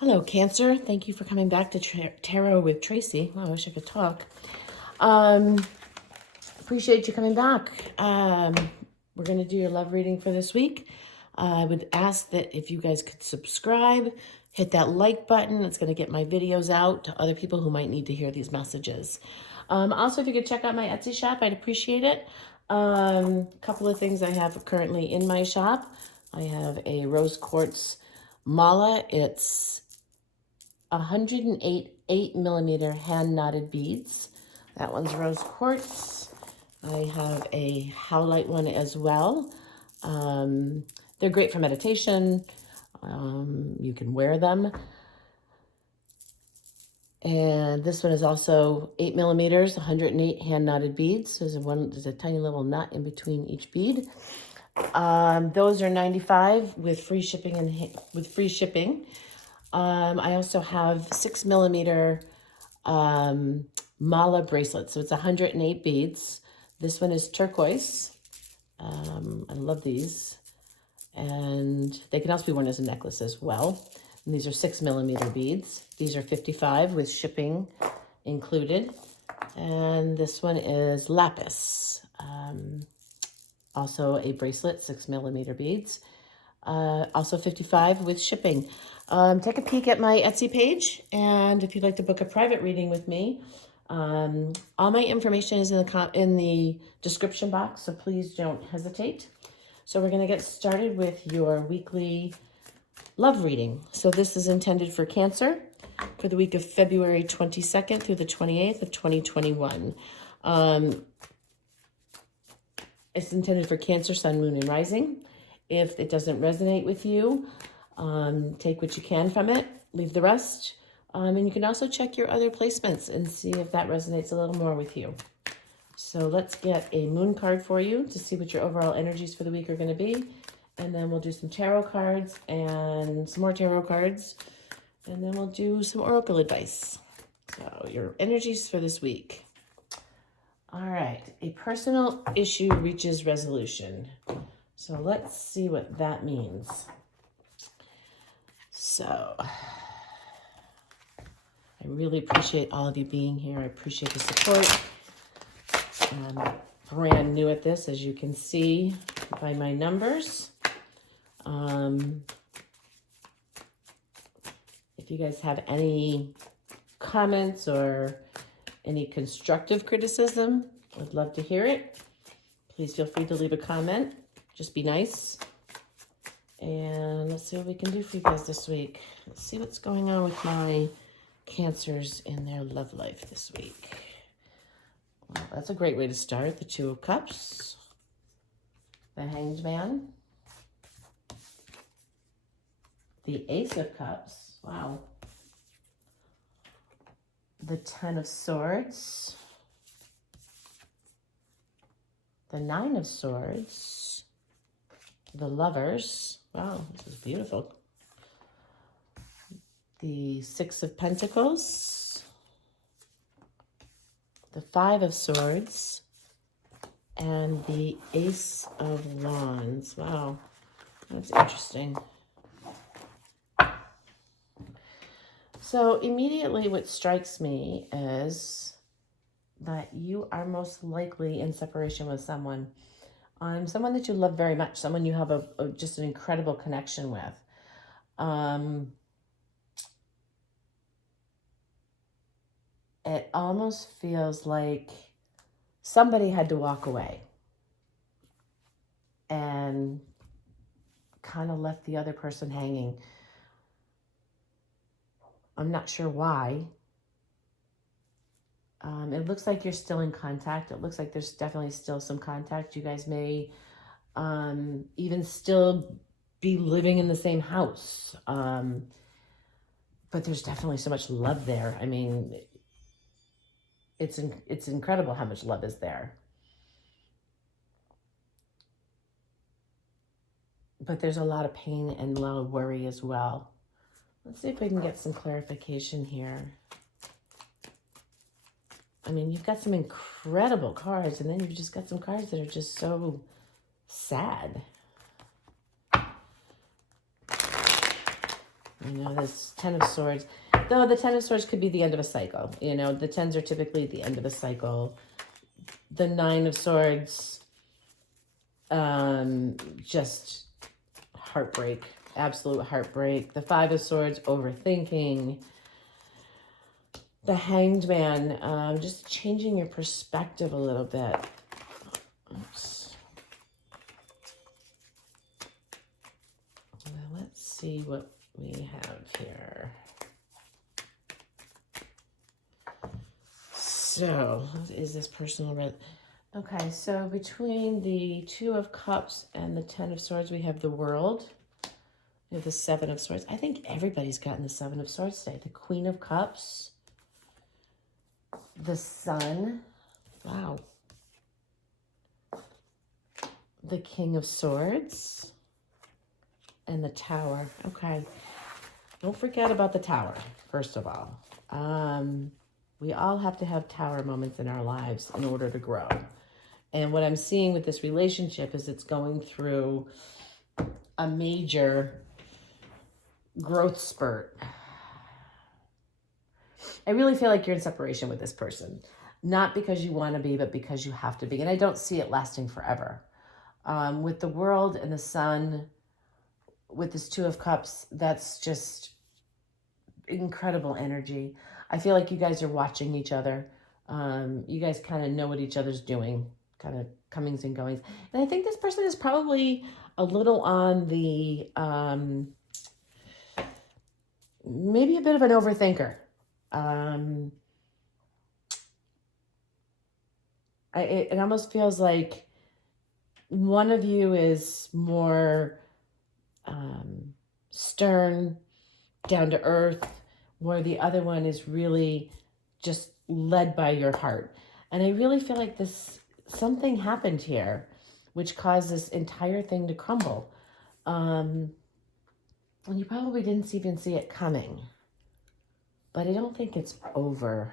Hello, Cancer. Thank you for coming back to Tarot with Tracy. Wow, I wish I could talk. Um, Appreciate you coming back. We're going to do your love reading for this week. I would ask that if you guys could subscribe, hit that like button. It's going to get my videos out to other people who might need to hear these messages. Also, if you could check out my Etsy shop, I'd appreciate it. A couple of things I have currently in my shop. I have a rose quartz mala. It's 108 8mm hand knotted beads. That one's rose quartz. I have a howlite one as well. They're great for meditation. You can wear them. And this one is also 8mm, 108 hand knotted beads. There's a tiny little knot in between each bead. Those are $95 with free shipping. I also have 6mm mala bracelet. So it's 108 beads. This one is turquoise. I love these. And they can also be worn as a necklace as well. And these are 6mm beads. These are $55 with shipping included. And this one is lapis. Also a bracelet, 6mm beads. Also $55 with shipping. Take a peek at my Etsy page, and if you'd like to book a private reading with me, all my information is in the description box, so please don't hesitate. So we're going to get started with your weekly love reading. So this is intended for Cancer for the week of February 22nd through the 28th of 2021. It's intended for Cancer, Sun, Moon, and Rising. If it doesn't resonate with you, take what you can from it, leave the rest. And you can also check your other placements and see if that resonates a little more with you. So let's get a moon card for you to see what your overall energies for the week are going to be. And then we'll do some tarot cards and some more tarot cards. And then we'll do some oracle advice. So your energies for this week. All right. A personal issue reaches resolution. So let's see what that means. So I really appreciate all of you being here. I appreciate the support. I'm brand new at this, as you can see by my numbers. If you guys have any comments or any constructive criticism, I'd love to hear it. Please feel free to leave a comment. Just be nice. And let's see what we can do for you guys this week. Let's see what's going on with my Cancers in their love life this week. Well, that's a great way to start. The Two of Cups. The Hanged Man. The Ace of Cups. Wow. The Ten of Swords. The Nine of Swords. The Lovers. Wow, this is beautiful. The Six of Pentacles. The Five of Swords. And the Ace of Wands. Wow, that's interesting. So immediately what strikes me is that you are most likely in separation with someone. Someone that you love very much, someone you have just an incredible connection with. It almost feels like somebody had to walk away and kind of left the other person hanging. I'm not sure why. It looks like you're still in contact. It looks like there's definitely still some contact. You guys may even still be living in the same house. But there's definitely so much love there. I mean, it's incredible how much love is there. But there's a lot of pain and a lot of worry as well. Let's see if we can get some clarification here. I mean, you've got some incredible cards, and then you've just got some cards that are just so sad. This Ten of Swords. Though the Ten of Swords could be the end of a cycle. The Tens are typically the end of a cycle. The Nine of Swords, just heartbreak. Absolute heartbreak. The Five of Swords, overthinking. The Hanged Man, just changing your perspective a little bit. Oops. Well, let's see what we have here. So, what is this personal? Okay, so between the Two of Cups and the Ten of Swords, we have the World. We have the Seven of Swords. I think everybody's gotten the Seven of Swords today. The Queen of Cups. The Sun. Wow. The King of Swords. And the Tower. Okay. Don't forget about the Tower, first of all. We all have to have Tower moments in our lives in order to grow. And what I'm seeing with this relationship is it's going through a major growth spurt. I really feel like you're in separation with this person. Not because you want to be, but because you have to be. And I don't see it lasting forever. With the World and the Sun, with this Two of Cups, that's just incredible energy. I feel like you guys are watching each other. You guys kind of know what each other's doing, kind of comings and goings. And I think this person is probably a little on the, maybe a bit of an overthinker. It almost feels like one of you is more stern, down to earth, where the other one is really just led by your heart. And I really feel like something happened here which caused this entire thing to crumble. And you probably didn't even see it coming. But I don't think it's over.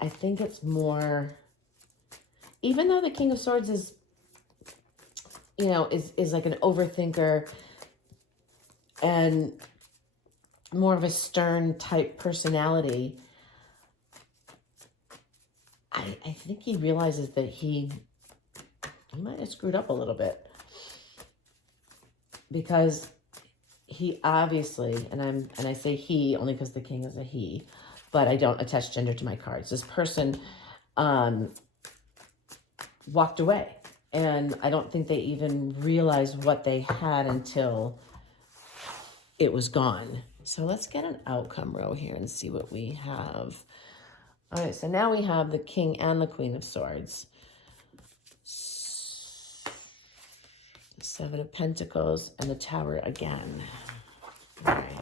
I think it's more, even though the King of Swords is, is like an overthinker and more of a stern type personality, I think he realizes that he might have screwed up a little bit, because he obviously, and I say he only because the king is a he, but I don't attach gender to my cards. This person walked away, and I don't think they even realized what they had until it was gone. So let's get an outcome row here and see what we have. All right, so now we have the King and the Queen of Swords. Seven of Pentacles and the Tower again. All right.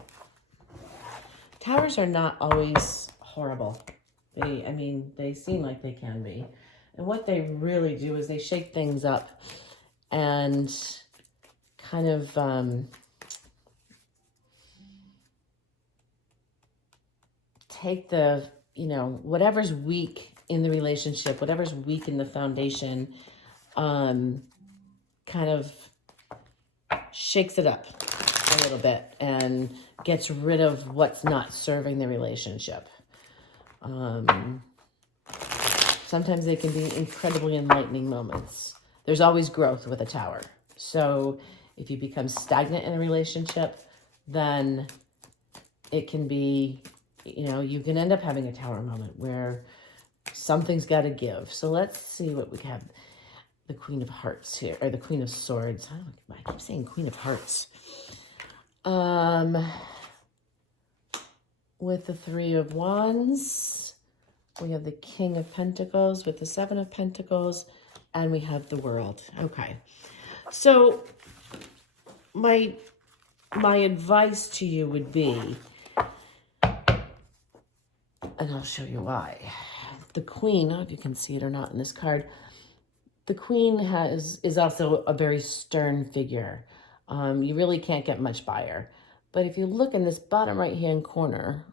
Towers are not always horrible. They seem like they can be. And what they really do is they shake things up and kind of take the, whatever's weak in the relationship, whatever's weak in the foundation, kind of shakes it up a little bit and gets rid of what's not serving the relationship. Sometimes they can be incredibly enlightening moments. There's always growth with a Tower. So if you become stagnant in a relationship, then it can be, you can end up having a Tower moment where something's got to give. So let's see what we have. The Queen of Hearts here, or the Queen of Swords. I keep saying Queen of Hearts. With the Three of Wands, we have the King of Pentacles with the Seven of Pentacles, and we have the World. Okay, so my advice to you would be, and I'll show you why. The Queen, I don't know if you can see it or not in this card. The Queen is also a very stern figure. You really can't get much by her. But if you look in this bottom right-hand corner,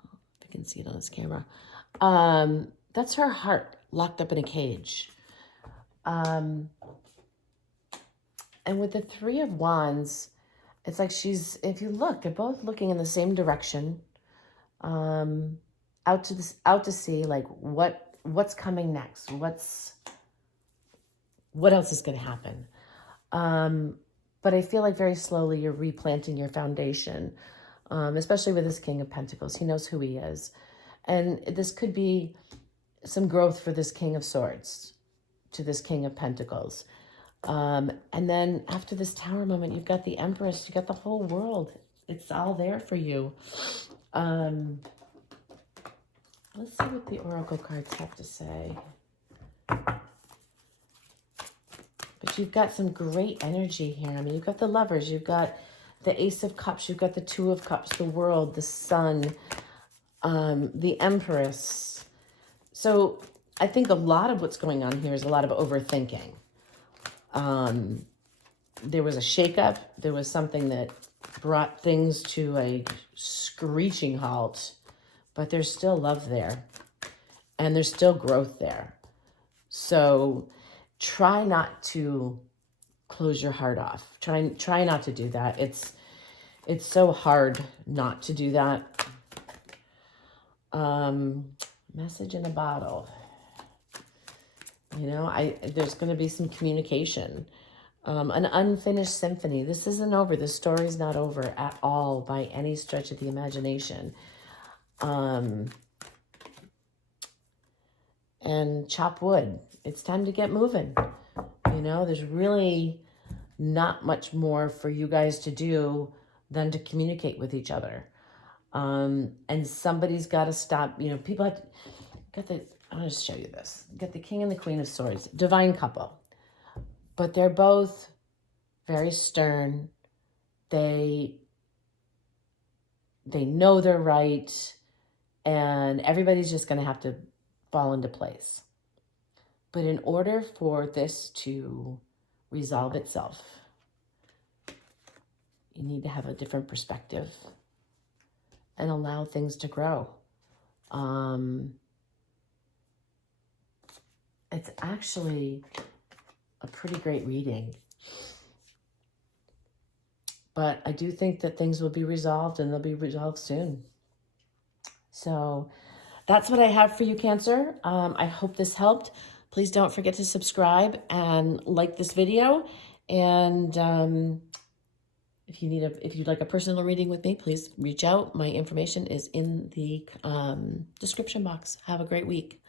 if you can see it on this camera, that's her heart locked up in a cage. And with the Three of Wands, it's like if you look, they're both looking in the same direction, out to see like what's coming next, what else is going to happen. But I feel like very slowly you're replanting your foundation, especially with this King of Pentacles. He knows who he is. And this could be some growth for this King of Swords to this King of Pentacles. And then after this Tower moment, you've got the Empress, you got the whole world. It's all there for you. Let's see what the Oracle cards have to say. But you've got some great energy here. I mean, you've got the Lovers, you've got the Ace of Cups, you've got the Two of Cups, the World, the Sun, the Empress. So I think a lot of what's going on here is a lot of overthinking. There was a shakeup. There was something that brought things to a screeching halt, but there's still love there and there's still growth there. So try not to close your heart off. Try not to do that. It's so hard not to do that. Message in a bottle. You know, there's going to be some communication. An unfinished symphony. This isn't over. This story's not over at all by any stretch of the imagination. And chop wood. It's time to get moving. You know, there's really not much more for you guys to do than to communicate with each other. And somebody's got to stop. You know, people have to, I'll just show you this. Got the King and the Queen of Swords. Divine couple. But they're both very stern. They know they're right. And everybody's just going to have to fall into place. But in order for this to resolve itself, you need to have a different perspective and allow things to grow. It's actually a pretty great reading. But I do think that things will be resolved, and they'll be resolved soon. So that's what I have for you, Cancer. I hope this helped. Please don't forget to subscribe and like this video. And if you'd like a personal reading with me, please reach out. My information is in the description box. Have a great week.